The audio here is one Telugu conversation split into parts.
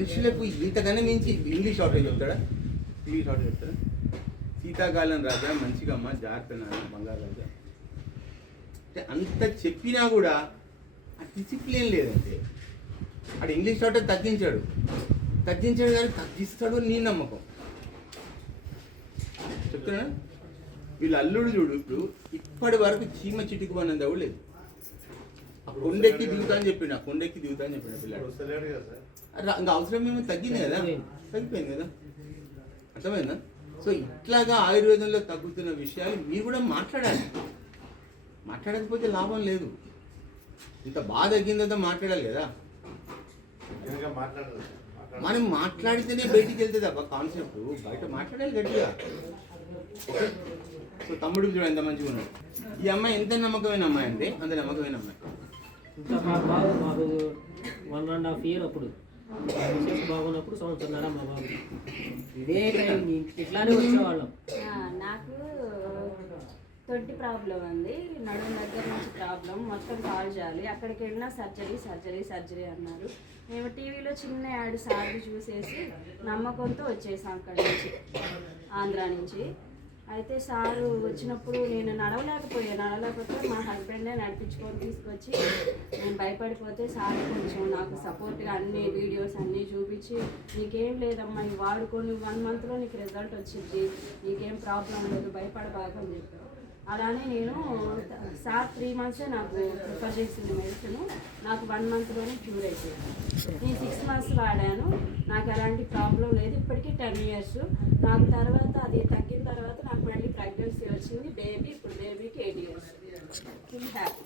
మనుషులకు ఇంతకన్నా మించి ఇంగ్లీష్ షార్టేజ్ చెప్తాడా? ఇంగ్లీష్ షార్టేజ్ చెప్తాడా? శీతాకాలం రాజా మంచిగా అమ్మ జాగ్రత్త నాన్న బంగారు రాజా అంటే అంత చెప్పినా కూడా ఆ డిసిప్లిన్ లేదంటే అక్కడ ఇంగ్లీష్ షార్టేజ్ తగ్గించాడు కానీ తగ్గిస్తాడు నీ నమ్మకం. చెప్తున్నా వీళ్ళు అల్లుడు చూడు ఇప్పుడు ఇప్పటి వరకు చీమ చిటికి పడినంత కూడా లేదు. ఆ కొండెక్కి దిగుతా అని చెప్పిన పిల్లడు ఇంకా అవసరం ఏమో తగ్గింది కదా, తగ్గిపోయింది కదా, అర్థమైందా? సో ఇట్లాగా ఆయుర్వేదంలో తగ్గుతున్న విషయాలు మీరు కూడా మాట్లాడకపోతే లాభం లేదు. ఇంత బాగా తగ్గిందంతా మాట్లాడాలి కదా. మనం మాట్లాడితేనే బయటికి వెళ్తుంది అబ్బా కాన్సెప్ట్, బయట మాట్లాడాలి గట్టిగా. ఓకే, సో తమ్ముడికి చూడ ఎంత మంచిగా ఉన్నాడు. ఈ అమ్మాయి ఎంత నమ్మకమైన అమ్మాయి అంటే అంత నమ్మకమైన అమ్మాయి. ఇంకా మాకు బాబు మాకు 1.5 year అప్పుడు బాగున్నప్పుడు సంవత్సరం మా బాబు ఇదే టైం ఇట్లానే వచ్చేవాళ్ళం. నాకు తొట్టి ప్రాబ్లం ఉంది, నడుము దగ్గర నుంచి ప్రాబ్లం మొత్తం సాల్వ్ చేయాలి. అక్కడికి వెళ్ళినా సర్జరీ అన్నారు. మేము టీవీలో చిన్న యాడ్ సార్లు చూసేసి నమ్మకంతో వచ్చేసాం అక్కడి నుంచి, ఆంధ్రా నుంచి. అయితే సారు వచ్చినప్పుడు నేను నడవలేకపోతే మా హస్బెండే నడిపించుకొని తీసుకొచ్చి, నేను భయపడిపోతే సార్ కొంచెం నాకు సపోర్ట్గా అన్ని వీడియోస్ అన్నీ చూపించి నీకేం లేదమ్మా ఇవి వాడుకొని 1 monthలో నీకు రిజల్ట్ వచ్చింది, నీకేం ప్రాబ్లం లేదు భయపడబాగని చెప్పారు. అలానే నేను సార్ 3 months నాకు ప్రిఫర్ చేసింది మెడిసిన్, నాకు 1 monthలోనే క్యూర్ అయిపోయింది. నేను 6 months వాడాను, నాకు ఎలాంటి ప్రాబ్లం లేదు. ఇప్పటికీ 10 years. నాకు తర్వాత అది తగ్గిన తర్వాత నాకు మళ్ళీ ప్రెగ్నెన్సీ వచ్చింది, ఇప్పుడు బేబీకి 8 years. Full happy.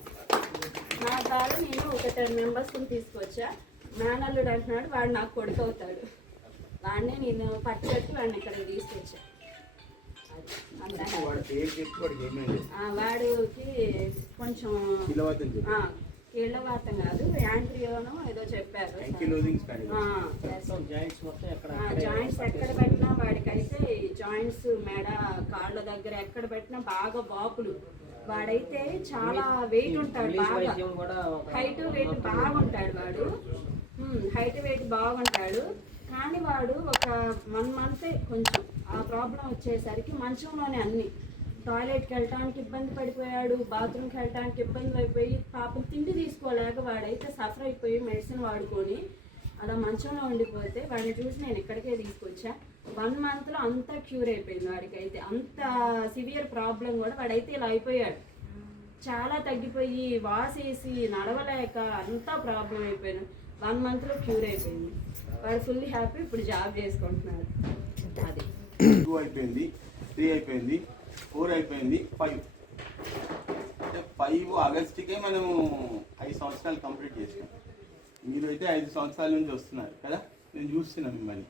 నా ద్వారా నేను ఒక 10 members తీసుకొచ్చా. మేనల్లుడు అంటున్నాడు, వాడు నాకు కొడుకు అవుతాడు, వాడినే నేను పట్టుకట్టి వాడిని ఇక్కడ తీసుకొచ్చా. వాడికి కొంచెం కీళ్ళవాతం కాదు, యాంట్రియోనో ఏదో చెప్పారు. జాయింట్స్ ఎక్కడ పెట్టినా వాడికైతే జాయింట్స్ మెడ కాళ్ళ దగ్గర ఎక్కడ పెట్టినా బాగా వాపులు. వాడైతే చాలా వెయిట్ ఉంటాడు, బాగా హైట్ వెయిట్ బాగుంటాడు. వాడు హైట్ వెయిట్ బాగుంటాడు, కానీ వాడు ఒక 1 month కొంచెం ఆ ప్రాబ్లం వచ్చేసరికి మంచంలోనే అన్ని, టాయిలెట్కి వెళ్ళటానికి ఇబ్బంది పడిపోయాడు, బాత్రూమ్కి వెళ్ళటానికి ఇబ్బంది అయిపోయి పాపం తిండి తీసుకోలేక వాడైతే సఫర్ అయిపోయి మెడిసిన్ వాడుకొని అలా మంచంలో ఉండిపోతే వాడిని చూసి నేను ఇక్కడికే తీసుకొచ్చా. 1 monthలో అంతా క్యూర్ అయిపోయింది. వాడికైతే అంత సివియర్ ప్రాబ్లం కూడా వాడైతే ఇలా అయిపోయాడు, చాలా తగ్గిపోయి వాసేసి నడవలేక అంతా ప్రాబ్లం అయిపోయాను. 1 monthలో క్యూర్ అయిపోయింది. వాడు ఫుల్ హ్యాపీ, ఇప్పుడు జాబ్ చేసుకుంటున్నాడు. అది 2 అయిపోయింది, 3 అయిపోయింది, 4 అయిపోయింది, 5 అంటే 5 ఆగస్టుకే మనము 5 సంవత్సరాలు కంప్లీట్ చేసాం. మీరు అయితే 5 సంవత్సరాల నుంచి వస్తున్నారు కదా, నేను చూస్తున్నాను మిమ్మల్ని.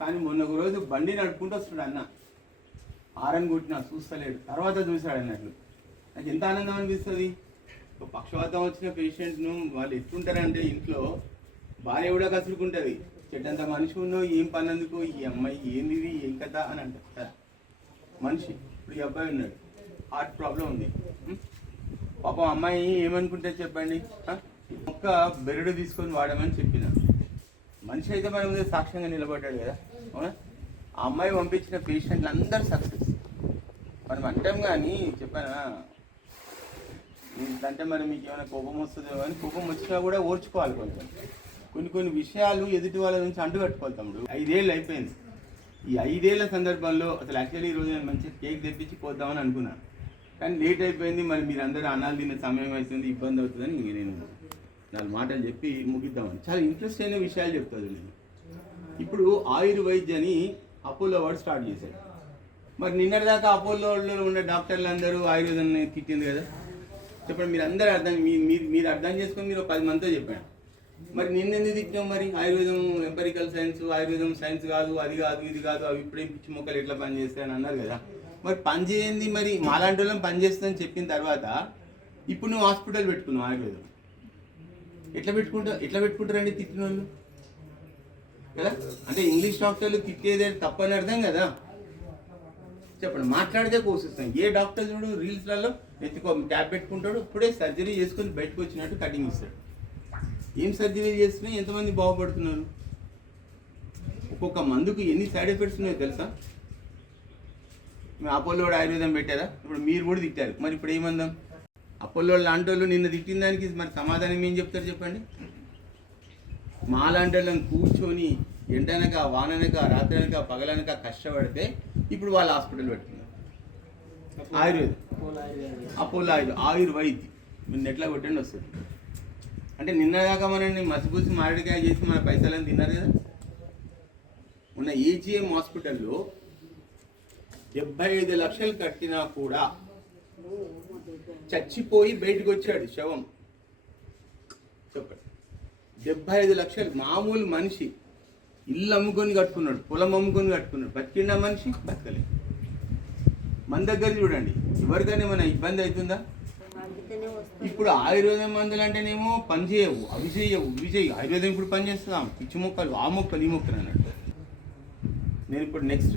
కానీ మొన్న ఒక రోజు బండి నడుపుకుంటూ వస్తున్నాడు అన్న, ఆరని కొట్టినా చూస్తలేడు, తర్వాత చూశాడు అన్నట్లు. నాకు ఎంత ఆనందం అనిపిస్తుంది. పక్షవాతం వచ్చిన పేషెంట్ను వాళ్ళు ఎట్లుంటారంటే ఇంట్లో భార్య కూడా కసురుకుంటుంది, చెడ్డంత మనిషి ఉన్నావు ఏం పని అందుకు, ఈ అమ్మాయి ఏంది ఏం కదా అని అంటారు కదా మనిషి. ఇప్పుడు ఈ అబ్బాయి ఉన్నాడు, హార్ట్ ప్రాబ్లం ఉంది. పాపం అమ్మాయి ఏమనుకుంటే చెప్పండి, ఒక్క బెరడు తీసుకొని వాడమని చెప్పిన మనిషి అయితే మన ముందు సాక్ష్యంగా నిలబడ్డాడు కదా, అవునా? ఆ అమ్మాయి పంపించిన పేషెంట్లు అందరూ సక్సెస్. మనం అంటాం కానీ చెప్పానా అంటే మరి మీకు ఏమైనా కోపం వస్తుందో కానీ, కోపం వచ్చినా కూడా ఓర్చుకోవాలి. కొన్ని విషయాలు ఎదుటి వాళ్ళ నుంచి అంటుకట్టుకోవాలి తమ్ముడు. 5 ఏళ్ళు అయిపోయింది. ఈ 5 ఏళ్ల సందర్భంలో అసలు యాక్చువల్లీ ఈరోజు నేను మంచిగా కేక్ తెప్పించి పోద్దామని అనుకున్నాను, కానీ లేట్ అయిపోయింది. మరి మీరు అందరూ అన్నాలు తిన్న సమయం అవుతుంది, ఇబ్బంది అవుతుందని ఇంక నేను 4 మాటలు చెప్పి ముగిద్దామని. చాలా ఇంట్రెస్ట్ అయిన విషయాలు చెప్తాను నేను. ఇప్పుడు ఆయుర్వైద్యని అపోలో వాడు స్టార్ట్ చేశాడు. మరి నిన్నటిదాకా అపోలోలో ఉన్న డాక్టర్లు అందరూ ఆయుర్వేదాన్ని తిట్టింది కదా. చెప్పండి, మీరు అందరూ మీరు అర్థం చేసుకొని మీరు 10 మందితో చెప్పాను. మరి నిన్నెందుకు తిట్టాం? మరి ఆయుర్వేదం ఎంపెరికల్ సైన్స్, ఆయుర్వేదం సైన్స్ కాదు, అది కాదు, ఇది కాదు, అవి ఇప్పుడే పిచ్చి మొక్కలు ఎట్లా పనిచేస్తాయని అన్నారు కదా. మరి పని చేయండి, మరి మాలాంటి వాళ్ళని పని చేస్తుందని చెప్పిన తర్వాత ఇప్పుడు నువ్వు హాస్పిటల్ పెట్టుకున్నావు. ఆయుర్వేదం ఎట్లా పెట్టుకుంటారండి తిట్టిన వాళ్ళు కదా. అంటే ఇంగ్లీష్ డాక్టర్లు తిట్టేదే తప్పని అర్థం కదా. చెప్పండి, మాట్లాడితే కోసిస్తాం. ఏ డాక్టర్ చూడు రీల్స్లలో ఎత్తుకో ట్యాబ్ పెట్టుకుంటాడు, ఇప్పుడే సర్జరీ చేసుకొని బయటకు వచ్చినట్టు కటింగ్ ఇస్తాడు. ఏం సర్జరీ చేస్తున్నా ఎంతమంది బాగుపడుతున్నారు ఒక్కొక్క మందుకు ఎన్ని సైడ్ ఎఫెక్ట్స్ ఉన్నాయో తెలుసా? మీ అపోలో కూడా ఆయుర్వేదం పెట్టారా? ఇప్పుడు మీరు కూడా తిట్టారు, మరి ఇప్పుడు ఏమందాం? అపోలో లాంటి వాళ్ళు నిన్న తిట్టిన దానికి మరి సమాధానం ఏం చెప్తారు చెప్పండి? మా లాంటి వాళ్ళని కూర్చొని ఎండనక వాననక రాత్రనక పగలనక కష్టపడితే ఇప్పుడు వాళ్ళు హాస్పిటల్ పెట్టుకున్నారు. ఆయుర్వేదం, అపోలో ఆయుర్వైద్యం మీరు నెట్లో కొట్టండి వస్తుంది. అంటే నిన్నదాకా మనల్ని మసిపూసి మారడికాయ చేసి మన పైసలని తిన్నారు కదా. ఉన్న ఏజిఎం హాస్పిటల్లో 75 లక్షలు కట్టినా కూడా చచ్చిపోయి బయటకు వచ్చాడు శవం. చెప్పండి, 75 లక్షలు. మామూలు మనిషి ఇల్లు అమ్ముకొని కట్టుకున్నాడు, పొలం అమ్ముకొని కట్టుకున్నాడు, బతికిండా మనిషి బతకలేదు. మన దగ్గర చూడండి, ఎవరికైనా ఏమైనా ఇబ్బంది అవుతుందా? ఇప్పుడు ఆయుర్వేదం మందులు అంటేనేమో పని చేయవు, అవి చేయవు, ఇవి చేయవు. ఆయుర్వేదం ఇప్పుడు పని చేస్తున్నాం, పిచ్చి మొక్కలు, ఆ మొక్కలు, ఈ మొక్కలు అన్నట్టు. నేను ఇప్పుడు నెక్స్ట్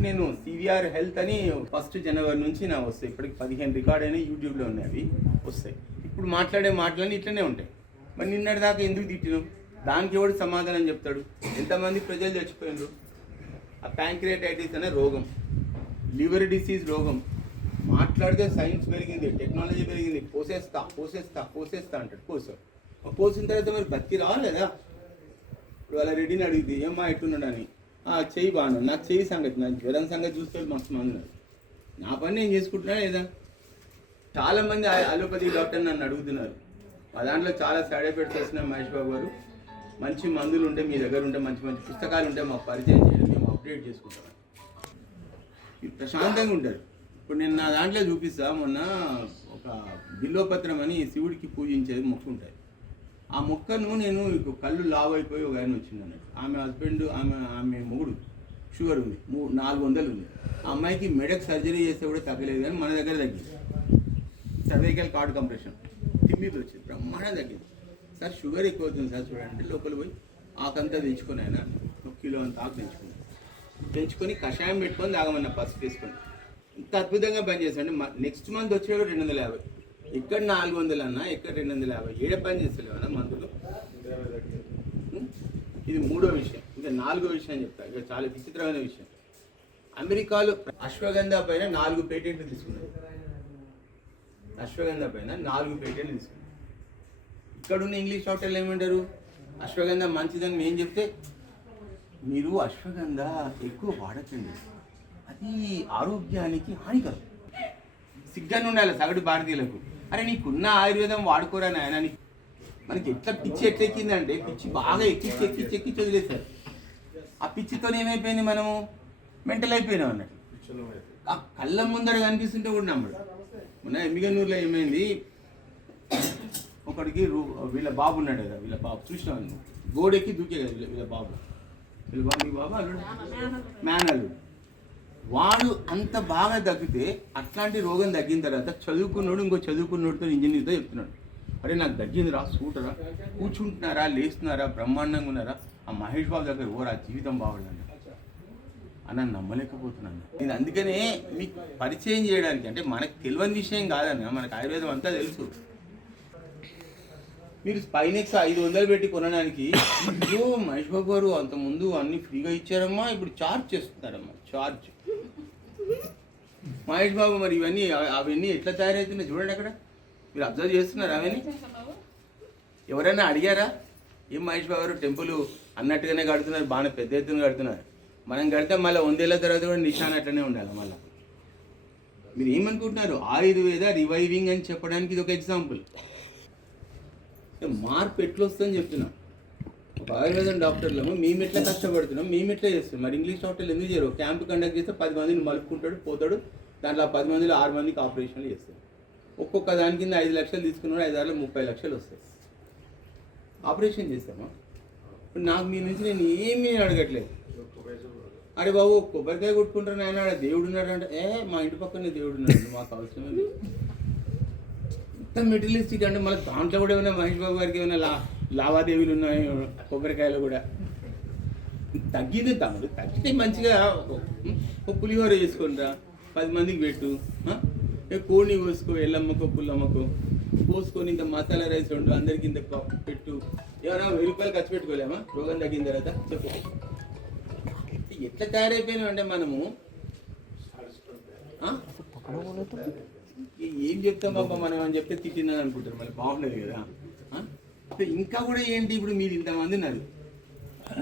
సివిఆర్ హెల్త్ అని 1 జనవరి నుంచి నా వస్తాయి. ఇప్పటికి 15 రికార్డ్ అయినా యూట్యూబ్లో ఉన్నాయి, అవి వస్తాయి. ఇప్పుడు మాట్లాడే మాటలన్నీ ఇట్లనే ఉంటాయి. మరి నిన్నటి దాకా ఎందుకు తిట్టినావు? దానికి ఎవడు సమాధానం చెప్తాడు? ఎంతమంది ప్రజలు చచ్చిపోయినారు? ఆ ప్యాంక్రియాటైటిస్ అనే రోగం, లివర్ డిసీజ్ రోగం. మాట్లాడితే సైన్స్ పెరిగింది, టెక్నాలజీ పెరిగింది, పోసేస్తా పోసేస్తా పోసేస్తా అంటాడు. పోసిన తర్వాత మరి బతికి రాలేదా? ఇప్పుడు వాళ్ళ రెడ్డిని అడిగితే ఏమ్మా ఎట్టున్నాడు అని, చెయ్యి బాను, నాకు చెయ్యి సంగతి, నాకు జ్వరం సంగతి చూస్తే మస్తు మంది ఉన్నారు. నా పని నేను చేసుకుంటున్నా లేదా? చాలామంది అలోపతి డాక్టర్ నన్ను అడుగుతున్నారు. మా దాంట్లో చాలా సైడ్ ఎఫెక్ట్స్ వస్తున్నాయి మహేష్ బాబు గారు, మంచి మందులు ఉంటే మీ దగ్గర ఉంటే, మంచి మంచి పుస్తకాలు ఉంటే మాకు పరిచయం చేయండి, మేము అప్డేట్ చేసుకుంటాం. మీరు ప్రశాంతంగా ఉంటారు. ఇప్పుడు నేను నా దాంట్లో చూపిస్తా. మొన్న ఒక బిల్వపత్రం అని శివుడికి పూజించేది మొక్క ఉంటుంది. ఆ మొక్కను నేను కళ్ళు లావ్ అయిపోయి ఒక ఆయన వచ్చింది అన్నట్టు. ఆమె హస్బెండ్, ఆమె మొగుడు షుగర్ ఉంది, 400 ఉంది. ఆ అమ్మాయికి మెడక్ సర్జరీ చేస్తే కూడా తగ్గలేదు, కానీ మన దగ్గర తగ్గింది. సర్వైకల్ కార్డ్ కంప్రెషన్ తిమ్మిది వచ్చింది, బ్రహ్మాండం తగ్గింది. సార్ షుగర్ ఎక్కువ అవుతుంది సార్ చూడండి, లోపల పోయి ఆకంతా తెచ్చుకొని ఆయన 1 కిలో అంత ఆకు తెచ్చుకొని కషాయం పెట్టుకొని తాగమన్న పసుపు వేసుకొని. ఇంత అద్భుతంగా పనిచేస్తాండి. నెక్స్ట్ మంత్ వచ్చేవాడు 250. ఎక్కడ 400 అన్నా, ఎక్కడ 250. ఏడ పని చేస్తలేవన్నా మందులు. ఇది 3వ విషయం. ఇంకా 4వ విషయం చెప్తా. ఇక చాలా విచిత్రమైన విషయం. అమెరికాలో అశ్వగంధ పైన 4 పేటెంట్లు తీసుకున్నారు. అశ్వగంధ పైన 4 పేటెంట్లు తీసుకున్నారు. ఇక్కడున్న ఇంగ్లీష్ డాక్టర్లు ఏమంటారు? అశ్వగంధ మంచిదని మేము చెప్తే, మీరు అశ్వగంధ ఎక్కువ వాడకండి, అది ఆరోగ్యానికి హానికరం. సిగ్గానే ఉండాలి సగటు భారతీయులకు. అరే నీకున్న ఆయుర్వేదం వాడుకోరా నాయన. మనకి ఎట్లా పిచ్చి ఎక్కిందంటే, పిచ్చి బాగా ఎక్కించి వదిలేశారు. ఆ పిచ్చితో ఏమైపోయింది, మనము మెంటల్ అయిపోయినాం అన్నట్టు. ఆ కళ్ళ ముందర కనిపిస్తుంటే కూడా నమ్మడు. మన ఎమ్మిగనూరులో ఏమైంది, ఒకడికి వీళ్ళ బాబు ఉన్నాడు కదా, వీళ్ళ బాబు చూసినాను, గోడెక్కి దూకే కదా వీళ్ళ బాబు అల్లుడు మేనల్లుడు. వాడు అంత బాగా తగ్గితే, అట్లాంటి రోగం తగ్గిన తర్వాత చదువుకున్నాడు, ఇంకో చదువుకున్నోడితో ఇంజనీర్తో చెప్తున్నాడు, అరే నాకు తగ్గిందిరా, సూటరా, కూర్చుంటున్నారా, లేస్తున్నారా, బ్రహ్మాండంగా ఉన్నారా, ఆ మహేష్ బాబు దగ్గర ఓరా జీవితం బాగుండండి అని నమ్మలేకపోతున్నాను నేను. అందుకనే మీకు పరిచయం చేయడానికి, అంటే మనకు తెలియని విషయం కాదన్న, మనకు ఆయుర్వేదం అంతా తెలుసు. మీరు స్పైనెక్స్ 500 పెట్టి కొనడానికి, ఇప్పుడు మహేష్ బాబు గారు అంతకుముందు అన్ని ఫ్రీగా ఇచ్చారమ్మా, ఇప్పుడు ఛార్జ్ చేస్తున్నారమ్మా, ఛార్జ్. మహేష్ బాబు మరి అవన్నీ ఎట్లా తయారవుతున్నాయి చూడండి. అక్కడ మీరు అబ్జర్వ్ చేస్తున్నారు అవన్నీ? ఎవరైనా అడిగారా? ఏం మహేష్ బాబు గారు టెంపుల్ అన్నట్టుగానే కడుతున్నారు, బాగా పెద్ద ఎత్తున కడుతున్నారు. మనం కడితే మళ్ళీ 100 ఏళ్ళ తర్వాత కూడా నిశాన్ అట్లనే ఉండాలి. మళ్ళీ మీరు ఏమనుకుంటున్నారు? ఆయుర్వేద రివైవింగ్ అని చెప్పడానికి ఇది ఒక ఎగ్జాంపుల్. మార్పు ఎట్లా వస్తుందని చెప్తున్నాం. ఒక ఆయుర్వేదం డాక్టర్లేమో మేము ఎట్లా కష్టపడుతున్నాం, మేము ఎట్లా చేస్తాం. మరి ఇంగ్లీష్ డాక్టర్లు ఎందుకు చేయరు? క్యాంప్ కండక్ట్ చేస్తే 10 మందిని మలుపుకుంటాడు, పోతాడు, దాంట్లో 10 మందిలో 6 మందికి ఆపరేషన్లు చేస్తాడు. ఒక్కొక్క దాని కింద 5 లక్షలు తీసుకున్నాడు, 5 30 లక్షలు వస్తాయి. ఆపరేషన్ చేస్తామా? ఇప్పుడు నాకు మీ నుంచి నేను ఏమీ అడగట్లేదు. అరే బాబు కొబ్బరికాయ కొట్టుకుంటారు ఆయన, దేవుడు ఉన్నాడు అంటే, మా ఇంటి పక్కనే దేవుడు ఉన్నాడు, మాకు అవసరం లేదు. మొత్తం మెటీరియలిస్టిక్ అంటే మళ్ళీ దాంట్లో కూడా ఏమైనా మహేష్ బాబు గారికి ఏమైనా లావాదేవీలు ఉన్నాయి కొబ్బరికాయలు కూడా. తగ్గింది తమ్ముడు, తగ్గితే మంచిగా ఒక పులిహోర చేసుకుంటా, 10 మందికి పెట్టు, కోడిని కోసుకో, ఎల్లమ్మకో పుల్లమ్మకో పోసుకొని ఇంత మసాలా రైస్ వండు, అందరికి ఇంత పెట్టు. ఏమైనా 1000 రూపాయలు ఖర్చు పెట్టుకోలేమా రోగం తగ్గిన తర్వాత? చెప్పు. ఎట్లా తయారైపోయినాం అంటే మనము ఆ? ఏం చెప్తాం బాబా మనం అని చెప్తే తిట్టినాను అనుకుంటారు, మళ్ళీ బాగుండదు కదా. ఆ? అంటే ఇంకా కూడా ఏంటి, ఇప్పుడు మీరు ఇంతమంది ఉన్నారు,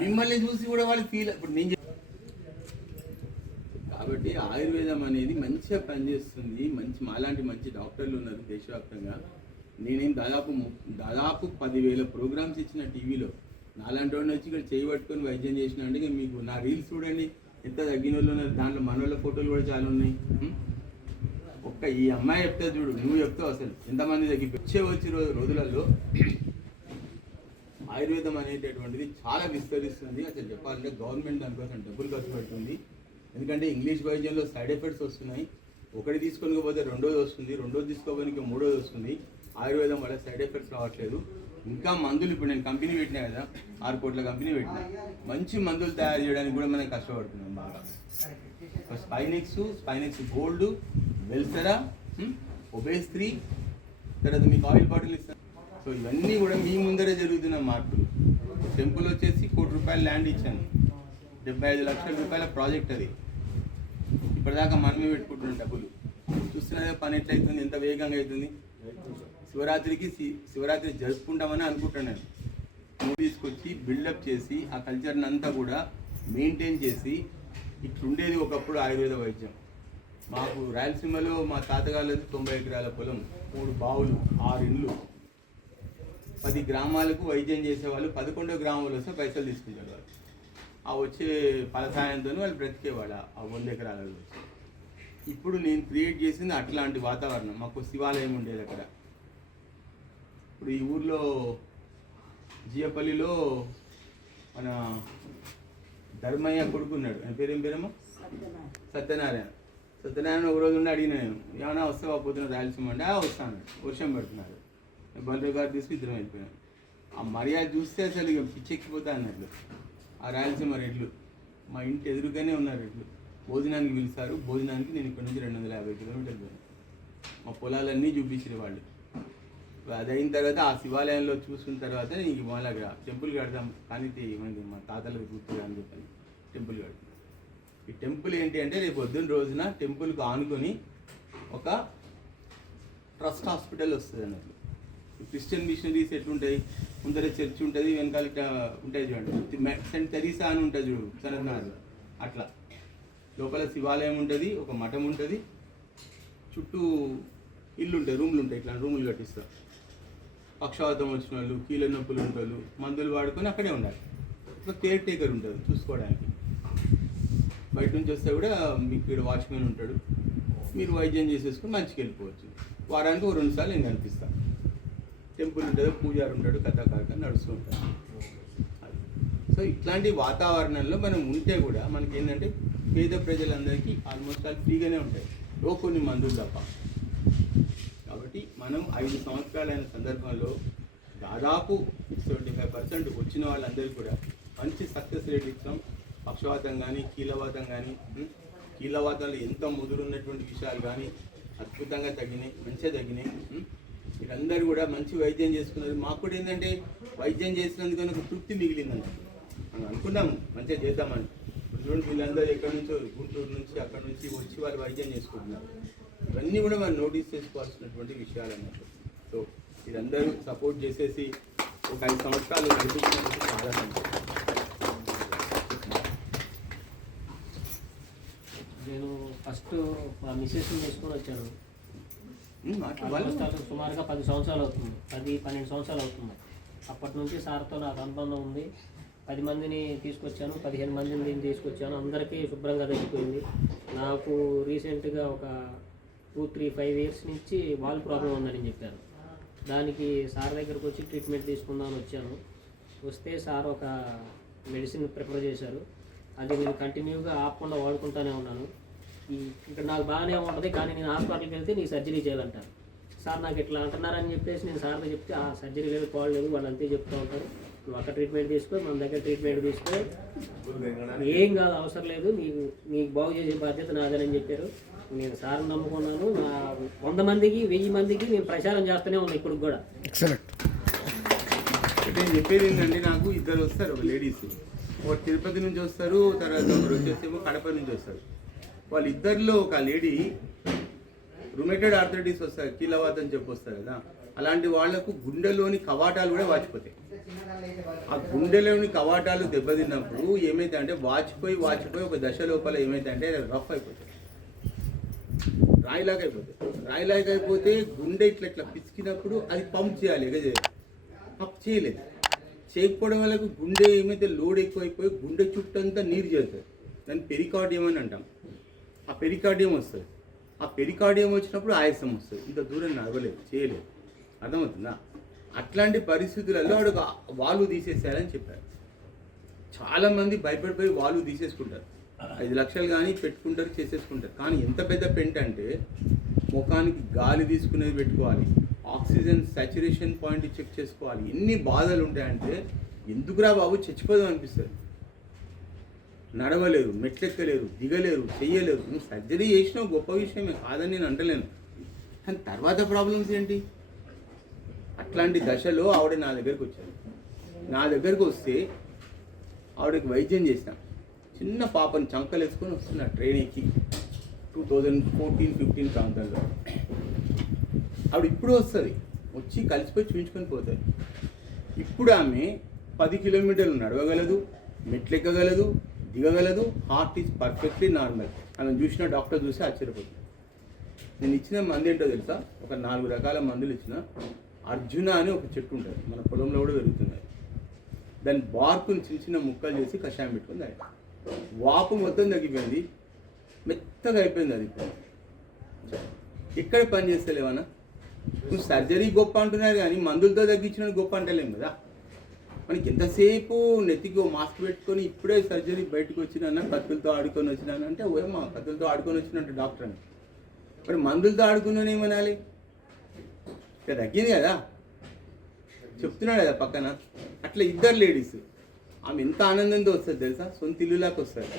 మిమ్మల్ని చూసి కూడా వాళ్ళు ఫీల్, ఇప్పుడు నేను కాబట్టి ఆయుర్వేదం అనేది మంచిగా పనిచేస్తుంది. మాలాంటి మంచి డాక్టర్లు ఉన్నారు దేశవ్యాప్తంగా. నేనేం దాదాపు 10,000 ప్రోగ్రామ్స్ ఇచ్చిన టీవీలో. నాలాంటి వాడిని వచ్చి ఇక్కడ చేయి పట్టుకొని వైద్యం చేసిన అంటే మీకు నా రీల్స్ చూడండి ఎంత తగ్గిన వాళ్ళు ఉన్నారు, దాంట్లో మనోళ్ళ ఫోటోలు కూడా చాలా ఉన్నాయి. ఒక్క ఈ అమ్మాయి చెప్తే చూడు, నువ్వు చెప్తావు అసలు ఎంతమంది వచ్చే రోజులలో ఆయుర్వేదం అనేటటువంటిది చాలా విస్తరిస్తుంది. అసలు చెప్పాలంటే గవర్నమెంట్ దానికోసం డబ్బులు ఖర్చు పెడుతుంది. ఎందుకంటే ఇంగ్లీష్ వైద్యంలో సైడ్ ఎఫెక్ట్స్ వస్తున్నాయి. ఒకటి తీసుకొని పోతే రెండోది వస్తుంది, రెండోది తీసుకోపోతే మూడోది వస్తుంది. ఆయుర్వేదం వల్ల సైడ్ ఎఫెక్ట్స్ రావట్లేదు. ఇంకా మందులు, ఇప్పుడు నేను కంపెనీ పెట్టినా కదా, 6 కోట్ల కంపెనీ పెట్టినా, మంచి మందులు తయారు చేయడానికి కూడా మనం కష్టపడుతున్నాం బాగా. స్పైనెక్స్ గోల్డ్, వెల్సెరా, ఒబేస్ 3, తర్వాత మీకు ఆయిల్ బాటిల్ ఇస్తాను. సో ఇవన్నీ కూడా మీ ముందరే జరుగుతున్న మార్పులు. టెంపుల్ వచ్చేసి ₹1 కోటి ల్యాండ్ ఇచ్చాను, 75 లక్షల రూపాయల ప్రాజెక్ట్ అది. ఇప్పటిదాకా మనమే పెట్టుకుంటున్నాం డబ్బులు. చూస్తున్నదే పని ఎట్లయితుంది, ఎంత వేగంగా అవుతుంది. శివరాత్రి జరుపుకుంటామని అనుకుంటున్నాను. తీసుకొచ్చి బిల్డప్ చేసి ఆ కల్చర్ని అంతా కూడా మెయింటైన్ చేసి, ఇట్లుండేది ఒకప్పుడు ఆయుర్వేద వైద్యం. మాకు రాయలసీమలో మా తాతగాళ్ళది 90 ఎకరాల పొలం, 3 బావులు, 6 ఇండ్లు, 10 గ్రామాలకు వైద్యం చేసేవాళ్ళు. 11వ గ్రామాలు వస్తే పైసలు తీసుకుంటారు వాళ్ళు. ఆ వచ్చే ఫలసాయంతో వాళ్ళు బ్రతికేవాళ్ళు ఆ 100 ఎకరాలలో. ఇప్పుడు నేను క్రియేట్ చేసింది అట్లాంటి వాతావరణం. మాకు శివాలయం ఉండేది అక్కడ. ఇప్పుడు ఈ ఊర్లో జియపల్లిలో మన ధర్మయ్య కొడుకున్నాడు, ఆయన పేరేమో సత్యనారాయణ. ఒక రోజు ఉండి అడిగిన నేను, ఏమన్నా వస్తావా పోతున్నా రాయలసీమ అంటే వస్తాను, వర్షం పెడుతున్నారు. బండ్రు గారు తీసుకు ఇద్దరం వెళ్ళిపోయాను. ఆ మర్యాద చూస్తే అసలు ఇక పిచ్చెక్కిపోతా అన్నట్లు. ఆ రాయలసీమ రెడ్లు మా ఇంటి ఎదురుగానే ఉన్నారు రెడ్లు. భోజనానికి పిలుస్తారు. భోజనానికి నేను ఇక్కడ నుంచి 250 కిలోమీటర్లు పోయాను. మా పొలాలన్నీ చూపించిన వాళ్ళు. అది అయిన తర్వాత ఆ శివాలయంలో చూసిన తర్వాత ఇంక మళ్ళీ టెంపుల్ కడదాం కానీ మా తాతలకు గుర్తుగా అని చెప్పాను టెంపుల్ కడతాం. ఈ టెంపుల్ ఏంటి అంటే రేపు పొద్దున్న రోజున టెంపుల్కి ఆనుకొని ఒక ట్రస్ట్ హాస్పిటల్ వస్తుంది అన్నట్లు. క్రిస్టియన్ మిషనరీస్ ఎట్లుంటాయి, ముందర చర్చ్ ఉంటుంది, వెనకాల ఉంటాయి చూడండి, సెంట్ తెరీసా అని ఉంటుంది చూడు సనత్నాథ్, అట్లా లోపల శివాలయం ఉంటుంది, ఒక మఠం ఉంటుంది, చుట్టూ ఇల్లు ఉంటాయి, రూములు ఉంటాయి, ఇట్లా రూములు కట్టిస్తారు. పక్షవాతం వచ్చిన వాళ్ళు, కీళ్ళ నొప్పులు ఉంటారు, మందులు వాడుకొని అక్కడే ఉండాలి. ఒక కేర్ టేకర్ ఉంటుంది చూసుకోవడానికి. బయట నుంచి వస్తే కూడా మీకు ఇక్కడ వాచ్మెన్ ఉంటాడు, మీరు వైద్యం చేసేసుకుని మంచిగా వెళ్ళిపోవచ్చు. వారానికి 2 సార్లు నేను కనిపిస్తాను. టెంపుల్ ఉంటుంది, పూజారు ఉంటాడు, కథాకారక నడుస్తూ ఉంటాడు. సో ఇట్లాంటి వాతావరణంలో మనం ఉంటే కూడా మనకి ఏంటంటే పేద ప్రజలందరికీ ఆల్మోస్ట్ ఆల్ ఫ్రీగానే ఉంటాయి, కొన్ని మందులు తప్ప. కాబట్టి మనం 5 సంవత్సరాలైన సందర్భంలో దాదాపు 75% వచ్చిన వాళ్ళందరికీ కూడా మంచి సక్సెస్ రేట్ ఇస్తాం. పక్షవాతం కానీ, కీళ్ళవాతం కానీ, కీళ్ళవాతంలో ఎంత ముదురున్నటువంటి విషయాలు కానీ అద్భుతంగా తగ్గినాయి, మంచిగా తగ్గినాయి. వీళ్ళందరూ కూడా మంచి వైద్యం చేసుకున్నారు. మాకు కూడా ఏంటంటే వైద్యం చేసినందుకని ఒక తృప్తి మిగిలిందని మనం అనుకున్నాము, మంచిగా చేద్దామని. చూడండి వీళ్ళందరూ ఎక్కడి నుంచో, గుంటూరు నుంచి అక్కడి నుంచి వచ్చి వాళ్ళు వైద్యం చేసుకుంటున్నారు. ఇవన్నీ కూడా మనం నోటీస్ చేసుకోవాల్సినటువంటి విషయాలు అన్నట్టు. సో వీరందరూ సపోర్ట్ చేసేసి ఒక 5 సంవత్సరాలు నడిపించినందుకు చాలా సంతోషం. నేను ఫస్ట్ మా మిస్సెస్ని తీసుకొని వచ్చాను. సుమారుగా 10 సంవత్సరాలు అవుతుంది, 10-12 సంవత్సరాలు అవుతుంది. అప్పటి నుంచి సార్తో నాకు అనుబంధం ఉంది. 10 మందిని తీసుకొచ్చాను, 15 మందిని తీసుకొచ్చాను. అందరికీ శుభ్రంగా తగ్గిపోయింది. నాకు రీసెంట్గా ఒక 2-3-5 ఇయర్స్ నుంచి వాల్ ప్రాబ్లం ఉందని చెప్పారు. దానికి సార్ దగ్గరకు వచ్చి ట్రీట్మెంట్ తీసుకుందామని వచ్చాను. వస్తే సార్ ఒక మెడిసిన్ ప్రిపేర్ చేశారు. అది నేను కంటిన్యూగా ఆపకుండా వాడుకుంటూనే ఉన్నాను. ఇక్కడ నాకు బాగానే ఉంటుంది, కానీ నేను హాస్పిటల్కి వెళ్తే నీకు సర్జరీ చేయాలంటారు. సార్ నాకు ఇట్లా అంటున్నారని చెప్పేసి నేను సార్తో చెప్తే ఆ సర్జరీ లేదు, కాల్ లేదు, వాళ్ళు అంతే చెప్తూ ఉంటారు. నువ్వు అక్కడ ట్రీట్మెంట్ తీసుకో, మన దగ్గర ట్రీట్మెంట్ తీసుకో, ఏం కాదు, అవసరం లేదు, నీకు బాగు చేసే బాధ్యత నాదని చెప్పారు. నేను సార్ని నమ్ముకున్నాను. నా 100 మందికి 1000 మందికి నేను ప్రచారం చేస్తూనే ఉన్నాను ఇప్పుడు కూడా. నేను చెప్పేది ఏంటంటే నాకు 2 వస్తారు, ఒక లేడీస్ ఒక తిరుపతి నుంచి వస్తారు, తర్వాత ఒకరు వచ్చేసేమో కడప నుంచి వస్తారు. వాళ్ళిద్దరిలో ఒక లేడీ రుమేటెడ్ ఆర్థరైటిస్ వస్తారు, కీలవాత అని చెప్పి వస్తారు కదా, అలాంటి వాళ్లకు గుండెలోని కవాటాలు కూడా వాచిపోతాయి. ఆ గుండెలోని కవాటాలు దెబ్బతిన్నప్పుడు ఏమైతే అంటే వాచిపోయి ఒక దశ లోపల ఏమైతే అంటే రఫ్ అయిపోతుంది, రాయిలాగా అయిపోతే గుండె ఇట్లా పిసికినప్పుడు అది పంప్ చేయాలి, పంప్ చేయలేదు. చేయకపోవడం వల్ల గుండె ఏమైతే లోడ్ ఎక్కువైపోయి గుండె చుట్టంతా నీరు చేస్తుంది, దాన్ని పెరికార్డియం అని అంటాం. ఆ పెరికార్డియం వస్తుంది, ఆ పెరికార్డియం వచ్చినప్పుడు ఆయాసం వస్తుంది, ఇంత దూరం నడవలేదు, చేయలేదు. అర్థమవుతుందా? అట్లాంటి పరిస్థితులలో వాడు వాల్వ్ తీసేసారని చెప్పారు. చాలామంది భయపడిపోయి వాల్వ్ తీసేసుకుంటారు, 5 లక్షలు కానీ పెట్టుకుంటారు, చేసేసుకుంటారు. కానీ ఎంత పెద్ద పెంట్ అంటే ముఖానికి గాలి తీసుకునేది పెట్టుకోవాలి, ఆక్సిజన్ సాచురేషన్ పాయింట్ చెక్ చేసుకోవాలి. ఎన్ని బాధలు ఉంటాయంటే ఎందుకురా బాబు చచ్చిపోదాం అనిపిస్తుంది. నడవలేరు, మెట్లెక్కలేరు, దిగలేరు, చెయ్యలేరు. నువ్వు సర్జరీ చేసినావు గొప్ప విషయమే కాదని నేను అంటలేను, కానీ తర్వాత ప్రాబ్లమ్స్ ఏంటి? అట్లాంటి దశలో ఆవిడ నా దగ్గరికి వచ్చారు. నా దగ్గరకు వస్తే ఆవిడకి వైద్యం చేసిన. చిన్న పాపని చంకలు వేసుకొని వస్తున్నా ట్రైనింగ్కి 2014-15 ప్రాంతంలో. ఆవిడ ఇప్పుడు వస్తుంది, వచ్చి కలిసిపోయి చూపించుకొని పోతుంది. ఇప్పుడు ఆమె 10 కిలోమీటర్లు నడవగలదు, మెట్లెక్కగలదు, దిగగలదు. Heart is perfectly normal. ఆమెను చూసిన డాక్టర్ చూసి ఆశ్చర్యపోతుంది. నేను ఇచ్చిన మందు ఏంటో తెలుసా? ఒక 4 రకాల మందులు ఇచ్చిన. అర్జున అని ఒక చెట్టు ఉంటుంది, మన పొలంలో కూడా పెరుగుతుంది. దాని బార్కుని చిన్న ముక్కలు చేసి కషాయం పెట్టుకుంది. అది వాపు మొత్తం తగ్గిపోయింది, మెత్తగా అయిపోయింది. అది ఇక్కడ పని చేస్తలేవన్నా? నువ్వు సర్జరీ గొప్ప అంటున్నారు కానీ మందులతో తగ్గించిన గొప్ప అంటలేము కదా. మనకి ఎంతసేపు నెత్తికి మాస్క్ పెట్టుకొని ఇప్పుడే సర్జరీ బయటకు వచ్చినా, కత్తులతో ఆడుకొని వచ్చినా అంటే ఓయమ్మా కత్తులతో ఆడుకొని వచ్చినట్టు డాక్టర్ అని. మరి మందులతో ఆడుకున్నాను ఏమనాలి? ఇక్కడ తగ్గింది కదా, చెప్తున్నాడు కదా పక్కన. అట్లా 2 లేడీస్, ఆమె ఎంత ఆనందంతో వస్తుంది తెలుసా? సొంత ఇల్లులాగా వస్తారు.